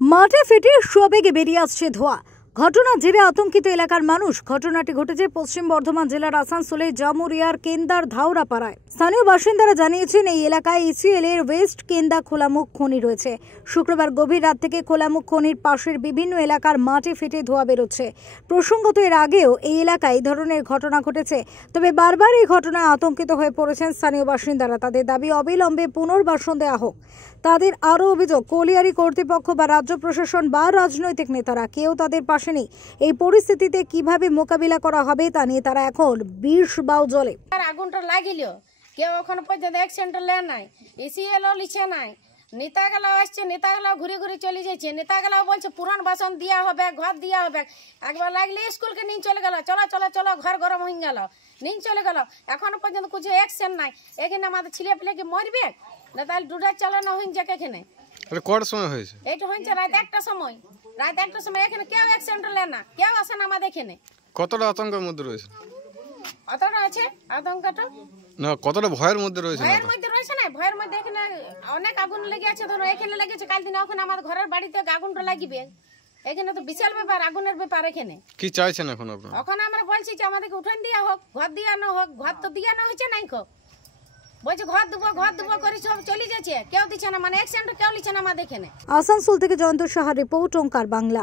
মাঠে ফেটে সবেগে বেরিয়ে আসছে ধোঁয়া। ঘটনার জেরে আতঙ্কিত এলাকার মানুষ। ঘটনাটি ঘটেছে পশ্চিম বর্ধমান জেলার আসানসোলের জামুরিয়ার কেন্দার ধাওড়াপাড়ায়। স্থানীয় বাসিন্দারা জানিয়েছেন, এই এলাকায় ইসিএল এর ওয়েস্ট কেন্দা খোলামুখ খনি রয়েছে। শুক্রবার গভীর রাত থেকে খোলামুখ খনির পাশের বিভিন্ন এলাকার মাঠে ফেটে ধোঁয়া বেরোচ্ছে। প্রসঙ্গত এর আগেও এই এলাকায় এই ধরনের ঘটনা ঘটেছে, তবে বারবার এই ঘটনায় আতঙ্কিত হয়ে পড়েছেন স্থানীয় বাসিন্দারা। তাদের দাবি অবিলম্বে পুনর্বাসন দেওয়া হোক। তাদের আরও অভিযোগ, কলিয়ারি কর্তৃপক্ষ বা রাজ্য প্রশাসন বা রাজনৈতিক নেতারা কেউ তাদের পাশে নেই। এই পরিস্থিতিতে কিভাবে মোকাবিলা করা হবে তা নিয়ে তারা এখন বিষ বাউ জলে। আগুনটা লাগিল, কেউ এখনো পর্যন্ত অ্যাকশনটা নেয় নাই, ইসিএলও লিখে নাই। নেতাগুলো আসছে, নেতাগুলো ঘুরে ঘুরে চলে যাচ্ছে। নেতাগুলো বলছে পুরান বাসন দেওয়া হবে, ঘর দেওয়া হবে। একবার লাগলে স্কুলকে নিয়ে চলে গেল, চলো চলো চলো, ঘর গরম হয়ে গেল, নিয়ে চলে গেল। এখনো পর্যন্ত কিছু অ্যাকশন নাই। এখানে আমাদের ছেলে পেলে কি মরবে না? তাহলে দুটা চালানো হয়ে যাক। এখানে কটার সময় হয়েছে? এইটা হয়েছে রাত 1টার সময়। রাত 1টার সময় এখানে কেউ অ্যাকশনটা নেয় না, কেউ আসে না আমাদের এখানে। কতটা আতঙ্কের মধ্যে রয়েছে? অতটা আছে আতঙ্কটা না, কতটা ভয়ের মধ্যে রয়েছে? ভয়ের মধ্যে রয়েছে না, ভয়ের মধ্যে এখানে অনেক আগুন লেগে আছে। ধরো এখানে লেগেছে, কাল দিন ওখানে আমার ঘরের বাড়িতে আগুনটা লাগিবে। এখানে তো বিশাল ব্যাপার, আগুনের ব্যাপার। এখানে কি চাইছেন এখন আপনারা? এখন আমরা বলছি যে আমাদেরকে উঠান দেওয়া হোক, ঘর দিয়ানো হোক। ঘর তো দিয়ানো হয়েছে নাই, হোক বলছে ঘর দেবো করে সব চলে যাচ্ছে। কেউ দিচ্ছে না, মানে অ্যাকশনটা কেউ নিচ্ছে না আমাদের এখানে। আসানসোল থেকে জয়ন্ত সাহার রিপোর্ট, ওঙ্কার বাংলা।